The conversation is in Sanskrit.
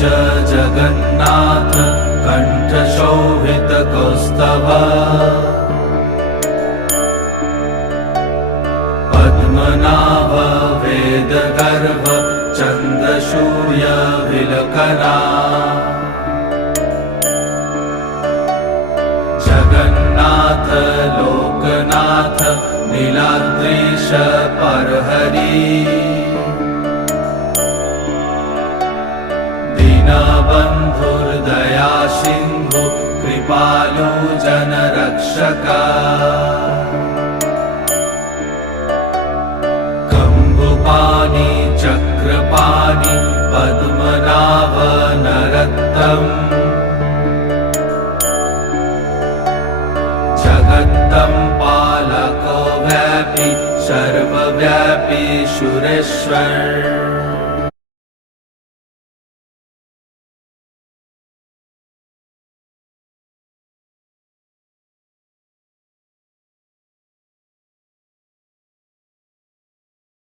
जगन्नाथ कण्ठशोभितकौस्तभ पद्मनाभ वेदगर्भ चन्द्रसूर्य विलकना जगन्नाथ लोकनाथ नीलाद्रीश परहरि दीनबन्धुर्दया सिन्धु कृपालु जनरक्षक कम्बुपाणि चक्रपाणि पद्मनाभ नरोत्तम जगत्तं पालको व्यापी सर्वव्यापी सुरेश्वर